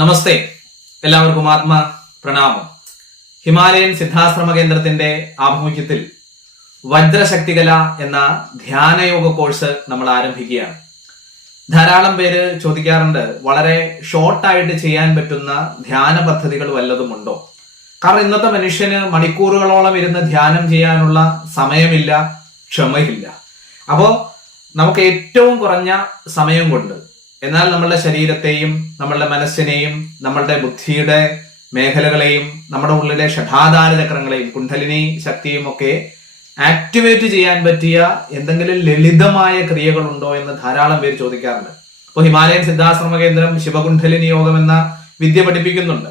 നമസ്തേ, എല്ലാവർക്കും ആത്മ പ്രണാമം. ഹിമാലയൻ സിദ്ധാശ്രമ കേന്ദ്രത്തിന്റെ ആഭിമുഖ്യത്തിൽ വജ്രശക്തികല എന്ന ധ്യാനയോഗ കോഴ്സ് നമ്മൾ ആരംഭിക്കുകയാണ്. ധാരാളം പേര് ചോദിക്കാറുണ്ട്, വളരെ ഷോർട്ടായിട്ട് ചെയ്യാൻ പറ്റുന്ന ധ്യാന പദ്ധതികൾ വല്ലതുമുണ്ടോ? കാരണം ഇന്നത്തെ മനുഷ്യന് മണിക്കൂറുകളോളം ഇരുന്ന് ധ്യാനം ചെയ്യാനുള്ള സമയമില്ല, ക്ഷമയില്ല. അപ്പോ നമുക്ക് ഏറ്റവും കുറഞ്ഞ സമയം കൊണ്ട് എന്നാൽ നമ്മളുടെ ശരീരത്തെയും നമ്മളുടെ മനസ്സിനെയും നമ്മളുടെ ബുദ്ധിയുടെ മേഖലകളെയും നമ്മുടെ ഉള്ളിലെ ഷഠാധാര ചക്രങ്ങളെയും കുണ്ഡലിനി ശക്തിയും ഒക്കെ ആക്ടിവേറ്റ് ചെയ്യാൻ പറ്റിയ എന്തെങ്കിലും ലളിതമായ ക്രിയകളുണ്ടോ എന്ന് ധാരാളം പേര് ചോദിക്കാറുണ്ട്. അപ്പോൾ ഹിമാലയൻ സിദ്ധാശ്രമ കേന്ദ്രം ശിവകുണ്ഡലിനി യോഗം എന്ന വിദ്യ പഠിപ്പിക്കുന്നുണ്ട്.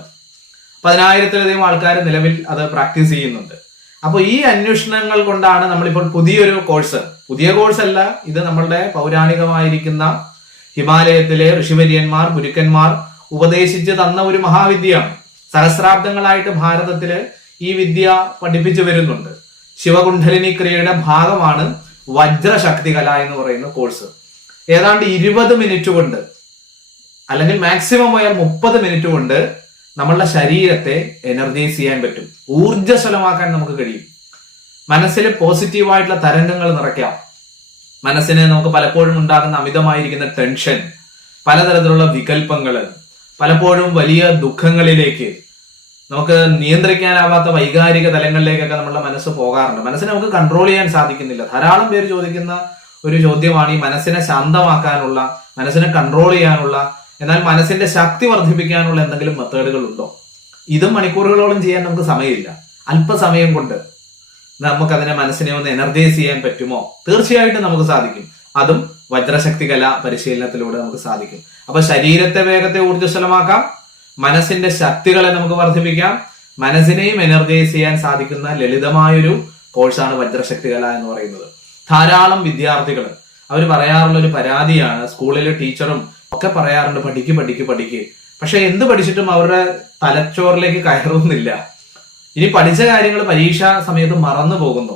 10,000-ലധികം ആൾക്കാർ നിലവിൽ അത് പ്രാക്ടീസ് ചെയ്യുന്നുണ്ട്. അപ്പോൾ ഈ അന്വേഷണങ്ങൾ കൊണ്ടാണ് നമ്മളിപ്പോൾ പുതിയൊരു കോഴ്സ്, പുതിയ കോഴ്സ് അല്ല ഇത്, നമ്മളുടെ പൗരാണികമായിരിക്കുന്ന ഹിമാലയത്തിലെ ഋഷിവര്യന്മാർ ഗുരുക്കന്മാർ ഉപദേശിച്ച് തന്ന ഒരു മഹാവിദ്യയാണ്. സഹസ്രാബ്ദങ്ങളായിട്ട് ഭാരതത്തില് ഈ വിദ്യ പഠിപ്പിച്ചു വരുന്നുണ്ട്. ശിവകുണ്ഡലിനി ക്രിയയുടെ ഭാഗമാണ് വജ്രശക്തികല എന്ന് പറയുന്ന കോഴ്സ്. ഏതാണ്ട് 20 മിനിറ്റ് കൊണ്ട് അല്ലെങ്കിൽ മാക്സിമം പോയാൽ 30 മിനിറ്റ് കൊണ്ട് നമ്മളുടെ ശരീരത്തെ എനർജൈസ് ചെയ്യാൻ പറ്റും, ഊർജ്ജസ്വലമാക്കാൻ നമുക്ക് കഴിയും. മനസ്സിൽ പോസിറ്റീവായിട്ടുള്ള തരംഗങ്ങൾ നിറയ്ക്കാം. മനസ്സിന് നമുക്ക് പലപ്പോഴും ഉണ്ടാകുന്ന അമിതമായിരിക്കുന്ന ടെൻഷൻ, പലതരത്തിലുള്ള വികല്പങ്ങൾ, പലപ്പോഴും വലിയ ദുഃഖങ്ങളിലേക്ക്, നമുക്ക് നിയന്ത്രിക്കാനാവാത്ത വൈകാരിക തലങ്ങളിലേക്കൊക്കെ നമ്മളുടെ മനസ്സ് പോകാറുണ്ട്. മനസ്സിനെ നമുക്ക് കൺട്രോൾ ചെയ്യാൻ സാധിക്കുന്നില്ല. ധാരാളം പേര് ചോദിക്കുന്ന ഒരു ചോദ്യമാണ് ഈ മനസ്സിനെ ശാന്തമാക്കാനുള്ള, മനസ്സിനെ കൺട്രോൾ ചെയ്യാനുള്ള, എന്നാൽ മനസ്സിന്റെ ശക്തി വർദ്ധിപ്പിക്കാനുള്ള എന്തെങ്കിലും മെത്തേഡുകൾ ഉണ്ടോ? ഇതും മണിക്കൂറുകളോളം ചെയ്യാൻ നമുക്ക് സമയമില്ല. അല്പസമയം കൊണ്ട് നമുക്കതിനെ മനസ്സിനെ ഒന്ന് എനർജൈസ് ചെയ്യാൻ പറ്റുമോ? തീർച്ചയായിട്ടും നമുക്ക് സാധിക്കും. അതും വജ്രശക്തികല പരിശീലനത്തിലൂടെ നമുക്ക് സാധിക്കും. അപ്പൊ ശരീരത്തെ വേഗത്തെ ഊർജ്ജസ്വലമാക്കാം, മനസ്സിന്റെ ശക്തികളെ നമുക്ക് വർദ്ധിപ്പിക്കാം, മനസ്സിനെയും എനർജൈസ് ചെയ്യാൻ സാധിക്കുന്ന ലളിതമായൊരു കോഴ്സാണ് വജ്രശക്തികല എന്ന് പറയുന്നത്. ധാരാളം വിദ്യാർത്ഥികൾ അവർ പറയാറുള്ള ഒരു പരാതിയാണ്, സ്കൂളിലെ ടീച്ചറും ഒക്കെ പറയാറുണ്ട്, പഠിക്ക്. പക്ഷെ എന്ത് പഠിച്ചിട്ടും അവരുടെ തലച്ചോറിലേക്ക് കയറുന്നില്ല. ഇനി പഠിച്ച കാര്യങ്ങൾ പരീക്ഷാ സമയത്ത് മറന്നു പോകുന്നു,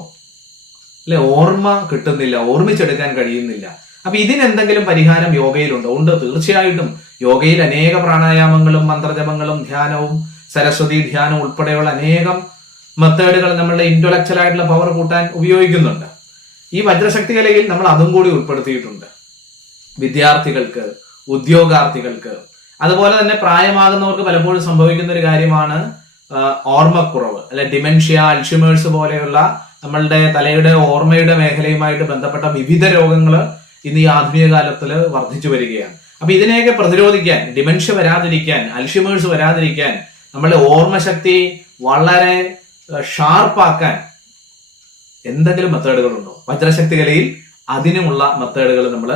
അല്ലെ, ഓർമ്മ കിട്ടുന്നില്ല, ഓർമ്മിച്ചെടുക്കാൻ കഴിയുന്നില്ല. അപ്പൊ ഇതിനെന്തെങ്കിലും പരിഹാരം യോഗയിലുണ്ടോ? ഉണ്ട്, തീർച്ചയായിട്ടും. യോഗയിൽ അനേക പ്രാണായാമങ്ങളും മന്ത്രജപങ്ങളും ധ്യാനവും സരസ്വതി ധ്യാനം ഉൾപ്പെടെയുള്ള അനേകം മെത്തേഡുകൾ നമ്മളുടെ ഇന്റലക്ച്വൽ ആയിട്ടുള്ള പവർ കൂട്ടാൻ ഉപയോഗിക്കുന്നുണ്ട്. ഈ വജ്രശക്തികലയിൽ നമ്മൾ അതും കൂടി ഉൾപ്പെടുത്തിയിട്ടുണ്ട്. വിദ്യാർത്ഥികൾക്ക്, ഉദ്യോഗാർത്ഥികൾക്ക്, അതുപോലെ തന്നെ പ്രായമാകുന്നവർക്ക് പലപ്പോഴും സംഭവിക്കുന്ന ഒരു കാര്യമാണ് ഓർമ്മക്കുറവ്, അല്ലെ ഡിമെൻഷ്യ, അൽഷിമേഴ്സ് പോലെയുള്ള നമ്മളുടെ തലയുടെ ഓർമ്മയുടെ മേഖലയുമായിട്ട് ബന്ധപ്പെട്ട വിവിധ രോഗങ്ങൾ ഇന്ന് ഈ ആധുനിക കാലത്തിൽ വർദ്ധിച്ചു വരികയാണ്. അപ്പൊ ഇതിനെയൊക്കെ പ്രതിരോധിക്കാൻ, ഡിമെൻഷ്യ വരാതിരിക്കാൻ, അൽഷിമേഴ്സ് വരാതിരിക്കാൻ, നമ്മളുടെ ഓർമ്മശക്തി വളരെ ഷാർപ്പാക്കാൻ എന്തെങ്കിലും മെത്തേഡുകൾ ഉണ്ടോ? വജ്രശക്തികലയിൽ അതിനുമുള്ള മെത്തേഡുകൾ നമ്മൾ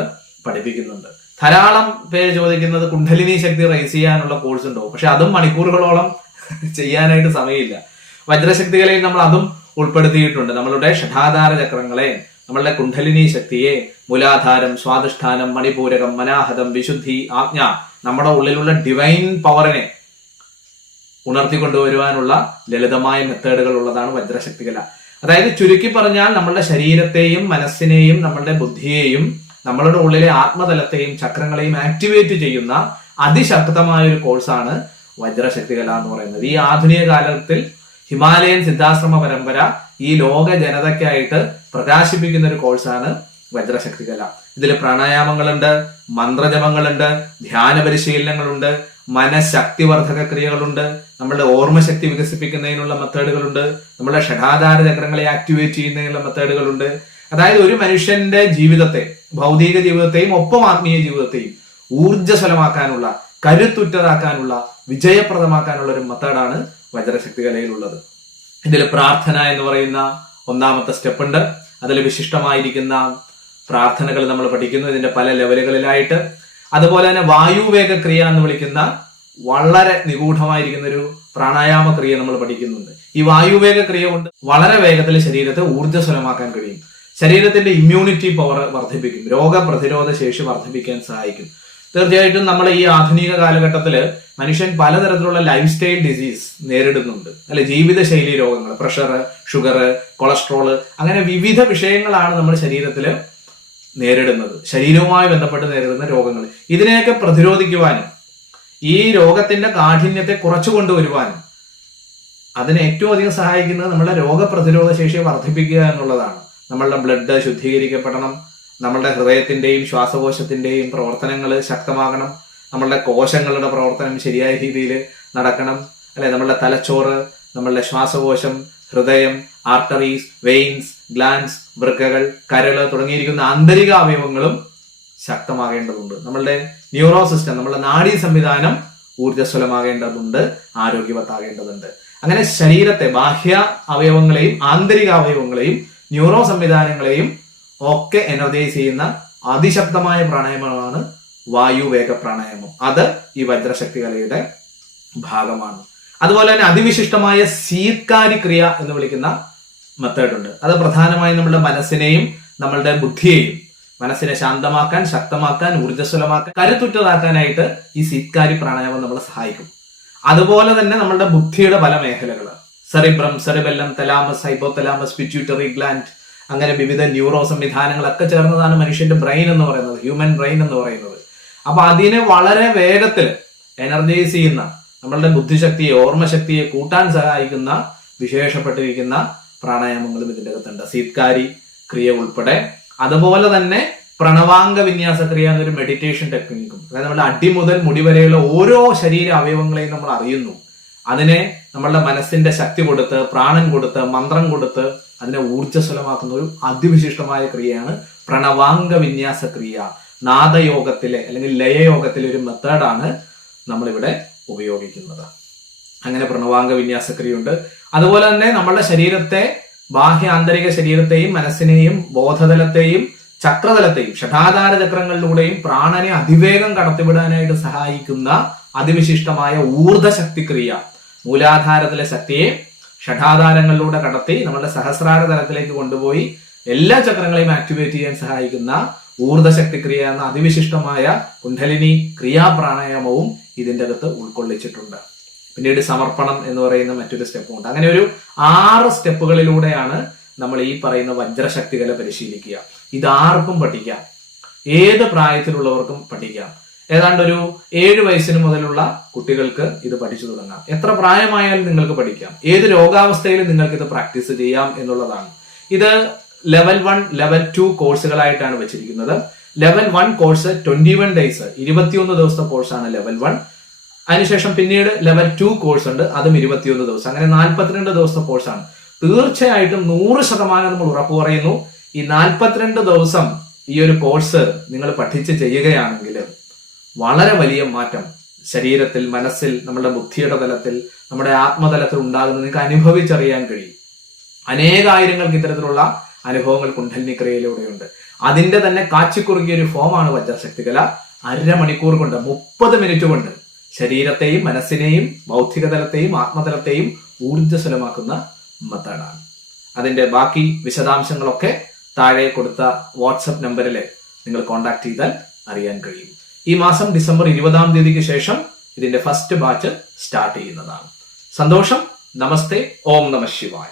പഠിപ്പിക്കുന്നുണ്ട്. ധാരാളം പേര് ചോദിക്കുന്നത് കുണ്ഡലിനി ശക്തി റൈസ് ചെയ്യാനുള്ള കോഴ്സ് ഉണ്ടോ? പക്ഷെ അതും മണിക്കൂറുകളോളം ചെയ്യാനായിട്ട് സമയമില്ല. വജ്രശക്തികളെയും നമ്മൾ അതും ഉൾപ്പെടുത്തിയിട്ടുണ്ട്. നമ്മളുടെ ഷഠാധാര ചക്രങ്ങളെ, നമ്മളുടെ കുണ്ഡലിനി ശക്തിയെ, മൂലാധാരം, സ്വാധിഷ്ഠാനം, മണിപൂരകം, മനാഹതം, വിശുദ്ധി, ആജ്ഞ, നമ്മുടെ ഉള്ളിലുള്ള ഡിവൈൻ പവറിനെ ഉണർത്തിക്കൊണ്ടുവരുവാനുള്ള ലളിതമായ മെത്തേഡുകൾ ഉള്ളതാണ് വജ്രശക്തികല. അതായത് ചുരുക്കി പറഞ്ഞാൽ നമ്മളുടെ ശരീരത്തെയും മനസ്സിനെയും നമ്മളുടെ ബുദ്ധിയെയും നമ്മളുടെ ഉള്ളിലെ ആത്മതലത്തെയും ചക്രങ്ങളെയും ആക്ടിവേറ്റ് ചെയ്യുന്ന അതിശക്തമായ ഒരു കോഴ്സാണ് വജ്രശക്തികല എന്ന് പറയുന്നത്. ഈ ആധുനിക കാലത്തിൽ ഹിമാലയൻ സിദ്ധാശ്രമ പരമ്പര ഈ ലോക ജനതയ്ക്കായിട്ട് പ്രകാശിപ്പിക്കുന്ന ഒരു കോഴ്സാണ് വജ്രശക്തികല. ഇതിൽ പ്രാണായാമങ്ങളുണ്ട്, മന്ത്രജപങ്ങളുണ്ട്, ധ്യാന പരിശീലനങ്ങളുണ്ട്, മനഃശക്തിവർദ്ധക ക്രിയകളുണ്ട്, നമ്മളുടെ ഓർമ്മശക്തി വികസിപ്പിക്കുന്നതിനുള്ള മെത്തേഡുകളുണ്ട്, നമ്മളുടെ ഷഠാധാര ചക്രങ്ങളെ ആക്ടിവേറ്റ് ചെയ്യുന്നതിനുള്ള മെത്തേഡുകളുണ്ട്. അതായത് ഒരു മനുഷ്യന്റെ ജീവിതത്തെ, ഭൗതിക ജീവിതത്തെയും ഒപ്പം ആത്മീയ ജീവിതത്തെയും ഊർജ്ജസ്വലമാക്കാനുള്ള, കരുത്തുറ്റതാക്കാനുള്ള, വിജയപ്രദമാക്കാനുള്ള ഒരു മെത്തേഡാണ് വജ്രശക്തികലയിലുള്ളത്. ഇതിൽ പ്രാർത്ഥന എന്ന് പറയുന്ന ഒന്നാമത്തെ സ്റ്റെപ്പ് ഉണ്ട്. അതിൽ വിശിഷ്ടമായിരിക്കുന്ന പ്രാർത്ഥനകൾ നമ്മൾ പഠിക്കുന്നു, ഇതിന്റെ പല ലെവലുകളിലായിട്ട്. അതുപോലെ തന്നെ വായുവേഗ ക്രിയ എന്ന് വിളിക്കുന്ന വളരെ നിഗൂഢമായിരിക്കുന്ന ഒരു പ്രാണായാമ ക്രിയ നമ്മൾ പഠിക്കുന്നുണ്ട്. ഈ വായുവേഗ ക്രിയ കൊണ്ട് വളരെ വേഗത്തിൽ ശരീരത്തെ ഊർജ്ജസ്വലമാക്കാൻ കഴിയും. ശരീരത്തിന്റെ ഇമ്മ്യൂണിറ്റി പവർ വർദ്ധിപ്പിക്കും, രോഗപ്രതിരോധ ശേഷി വർദ്ധിപ്പിക്കാൻ സഹായിക്കും. തീർച്ചയായിട്ടും നമ്മൾ ഈ ആധുനിക കാലഘട്ടത്തിൽ മനുഷ്യൻ പലതരത്തിലുള്ള ലൈഫ് സ്റ്റൈൽ ഡിസീസ് നേരിടുന്നുണ്ട്, അല്ലെ, ജീവിതശൈലി രോഗങ്ങൾ, പ്രഷർ, ഷുഗർ, കൊളസ്ട്രോള്, അങ്ങനെ വിവിധ വിഷയങ്ങളാണ് നമ്മുടെ ശരീരത്തിൽ നേരിടുന്നത്, ശരീരവുമായി ബന്ധപ്പെട്ട് നേരിടുന്ന രോഗങ്ങൾ. ഇതിനെയൊക്കെ പ്രതിരോധിക്കുവാനും ഈ രോഗത്തിന്റെ കാഠിന്യത്തെ കുറച്ചു കൊണ്ടുവരുവാനും അതിന് ഏറ്റവും അധികം സഹായിക്കുന്നത് നമ്മളുടെ രോഗപ്രതിരോധ ശേഷിയെ വർദ്ധിപ്പിക്കുക എന്നുള്ളതാണ്. നമ്മളുടെ ബ്ലഡ് ശുദ്ധീകരിക്കപ്പെടണം, നമ്മളുടെ ഹൃദയത്തിന്റെയും ശ്വാസകോശത്തിന്റെയും പ്രവർത്തനങ്ങൾ ശക്തമാകണം, നമ്മളുടെ കോശങ്ങളുടെ പ്രവർത്തനം ശരിയായ രീതിയിൽ നടക്കണം, അല്ലെ? നമ്മളുടെ തലച്ചോറ്, നമ്മളുടെ ശ്വാസകോശം, ഹൃദയം, ആർട്ടറീസ്, വെയിൻസ്, ഗ്ലാൻസ്, വൃക്കകൾ, കരള് തുടങ്ങിയിരിക്കുന്ന ആന്തരിക അവയവങ്ങളും ശക്തമാകേണ്ടതുണ്ട്. നമ്മളുടെ ന്യൂറോ സിസ്റ്റം, നമ്മളുടെ നാഡീ സംവിധാനം ഊർജ്ജസ്വലമാകേണ്ടതുണ്ട്, ആരോഗ്യവത്താകേണ്ടതുണ്ട്. അങ്ങനെ ശരീരത്തെ, ബാഹ്യ അവയവങ്ങളെയും ആന്തരിക അവയവങ്ങളെയും ന്യൂറോ സംവിധാനങ്ങളെയും ഒക്കെ എനർജൈസ് ചെയ്യുന്ന അതിശക്തമായ പ്രാണായാമമാണ് വായുവേഗ പ്രാണായാമം. അത് ഈ വജ്രശക്തി കലയുടെ ഭാഗമാണ്. അതുപോലെ തന്നെ അതിവിശിഷ്ടമായ ശീത്കാരി ക്രിയ എന്ന് വിളിക്കുന്ന മെത്തേഡ് ഉണ്ട്. അത് പ്രധാനമായും നമ്മുടെ മനസ്സിനെയും നമ്മളുടെ ബുദ്ധിയെയും, മനസ്സിനെ ശാന്തമാക്കാൻ, ശക്തമാക്കാൻ, ഊർജ്ജസ്വലമാക്കാൻ, കരുത്തുറ്റതാക്കാനായിട്ട് ഈ ശീത്കാരി പ്രാണായാമം നമ്മളെ സഹായിക്കും. അതുപോലെ തന്നെ നമ്മളുടെ ബുദ്ധിയുടെ പല മേഖലകൾ, cerebrum, cerebellum, thalamus, hypothalamus, pituitary gland, അങ്ങനെ വിവിധ ന്യൂറോ സംവിധാനങ്ങളൊക്കെ ചേർന്നതാണ് മനുഷ്യന്റെ ബ്രെയിൻ എന്ന് പറയുന്നത്, ഹ്യൂമൻ ബ്രെയിൻ എന്ന് പറയുന്നത്. അപ്പൊ അതിനെ വളരെ വേഗത്തിൽ എനർജൈസ് ചെയ്യുന്ന, നമ്മളുടെ ബുദ്ധിശക്തിയെ, ഓർമ്മശക്തിയെ കൂട്ടാൻ സഹായിക്കുന്ന വിശേഷപ്പെട്ടിരിക്കുന്ന പ്രാണായാമങ്ങളും ഇതിൻ്റെ അകത്തുണ്ട്, ശീത്കാരി ക്രിയ ഉൾപ്പെടെ. അതുപോലെ തന്നെ പ്രണവാംഗ വിന്യാസ ക്രിയ എന്നൊരു മെഡിറ്റേഷൻ ടെക്നിക്കും, അതായത് നമ്മുടെ അടി മുതൽ മുടി വരെയുള്ള ഓരോ ശരീര അവയവങ്ങളെയും നമ്മൾ അറിയുന്നു, അതിനെ നമ്മളുടെ മനസ്സിന്റെ ശക്തി കൊടുത്ത്, പ്രാണൻ കൊടുത്ത്, മന്ത്രം കൊടുത്ത് അതിനെ ഊർജ്ജസ്വലമാക്കുന്ന ഒരു അതിവിശിഷ്ടമായ ക്രിയയാണ് പ്രണവാംഗ വിന്യാസ ക്രിയ. നാദയോഗത്തിലെ അല്ലെങ്കിൽ ലയയോഗത്തിലെ ഒരു മെത്തേഡാണ് നമ്മളിവിടെ ഉപയോഗിക്കുന്നത്. അങ്ങനെ പ്രണവാംഗ വിന്യാസ ക്രിയയുണ്ട്. അതുപോലെ തന്നെ നമ്മളുടെ ശരീരത്തെ, ബാഹ്യ ആന്തരിക ശരീരത്തെയും മനസ്സിനെയും ബോധതലത്തെയും ചക്രതലത്തെയും ഷഠാധാര ചക്രങ്ങളിലൂടെയും പ്രാണനെ അതിവേഗം കടത്തിവിടാനായിട്ട് സഹായിക്കുന്ന അതിവിശിഷ്ടമായ ഊർജ്ജശക്തി ക്രിയ. മൂലാധാരത്തിലെ ശക്തിയെ ഷഠാധാരങ്ങളിലൂടെ കടത്തി നമ്മുടെ സഹസ്രാര തലത്തിലേക്ക് കൊണ്ടുപോയി എല്ലാ ചക്രങ്ങളെയും ആക്ടിവേറ്റ് ചെയ്യാൻ സഹായിക്കുന്ന ഊർജ്ജശക്തി ക്രിയ എന്ന അതിവിശിഷ്ടമായ കുണ്ഡലിനി ക്രിയാപ്രാണായാമവും ഇതിൻ്റെ അകത്ത് ഉൾക്കൊള്ളിച്ചിട്ടുണ്ട്. പിന്നീട് സമർപ്പണം എന്ന് പറയുന്ന മറ്റൊരു സ്റ്റെപ്പും ഉണ്ട്. അങ്ങനെ ഒരു 6 സ്റ്റെപ്പുകളിലൂടെയാണ് നമ്മൾ ഈ പറയുന്ന വജ്രശക്തികല പരിശീലിക്കുക. ഇതാർക്കും പഠിക്കാം, ഏത് പ്രായത്തിലുള്ളവർക്കും പഠിക്കാം. ഏതാണ്ട് ഒരു 7 വയസ്സിന് മുതലുള്ള കുട്ടികൾക്ക് ഇത് പഠിച്ചു തുടങ്ങാം. എത്ര പ്രായമായാലും നിങ്ങൾക്ക് പഠിക്കാം. ഏത് രോഗാവസ്ഥയിലും നിങ്ങൾക്ക് ഇത് പ്രാക്ടീസ് ചെയ്യാം എന്നുള്ളതാണ്. ഇത് ലെവൽ 1, ലെവൽ 2 കോഴ്സുകളായിട്ടാണ് വെച്ചിരിക്കുന്നത്. ലെവൽ 1 കോഴ്സ് 21 ഡേയ്സ്, 21 ദിവസത്തെ കോഴ്സാണ് ലെവൽ 1. അതിനുശേഷം പിന്നീട് ലെവൽ 2 കോഴ്സ് ഉണ്ട്, അതും 21 ദിവസം. അങ്ങനെ 42 ദിവസത്തെ കോഴ്സാണ്. തീർച്ചയായിട്ടും 100% നമ്മൾ ഉറപ്പു പറയുന്നു, ഈ 42 ദിവസം ഈ ഒരു കോഴ്സ് നിങ്ങൾ പഠിച്ച് ചെയ്യുകയാണെങ്കിൽ വളരെ വലിയ മാറ്റം ശരീരത്തിൽ, മനസ്സിൽ, നമ്മുടെ ബുദ്ധിയുടെ തലത്തിൽ, നമ്മുടെ ആത്മതലത്തിൽ ഉണ്ടാകുന്നത് നിങ്ങൾക്ക് അനുഭവിച്ചറിയാൻ കഴിയും. അനേകായിരങ്ങൾക്ക് ഇത്തരത്തിലുള്ള അനുഭവങ്ങൾ കുണ്ഡലിനി ക്രിയയിലൂടെയുണ്ട്. അതിന്റെ തന്നെ കാച്ചിക്കുറുകിയ ഒരു ഫോമാണ് വജ്രശക്തികല. 1/2 മണിക്കൂർ കൊണ്ട്, 30 മിനിറ്റ് കൊണ്ട് ശരീരത്തെയും മനസ്സിനെയും ബൗദ്ധിക തലത്തെയും ആത്മതലത്തെയും ഊർജ്ജസ്വലമാക്കുന്ന മെത്തേഡാണ്. അതിന്റെ ബാക്കി വിശദാംശങ്ങളൊക്കെ താഴെ കൊടുത്ത വാട്സപ്പ് നമ്പറിൽ നിങ്ങൾ കോൺടാക്ട് ചെയ്താൽ അറിയാൻ കഴിയും. ഈ മാസം ഡിസംബർ 20-ാം തീയതിക്ക് ശേഷം ഇതിന്റെ ഫസ്റ്റ് ബാച്ച് സ്റ്റാർട്ട് ചെയ്യുന്നതാണ്. സന്തോഷം. നമസ്തേ. ഓം നമഃ ശിവായ.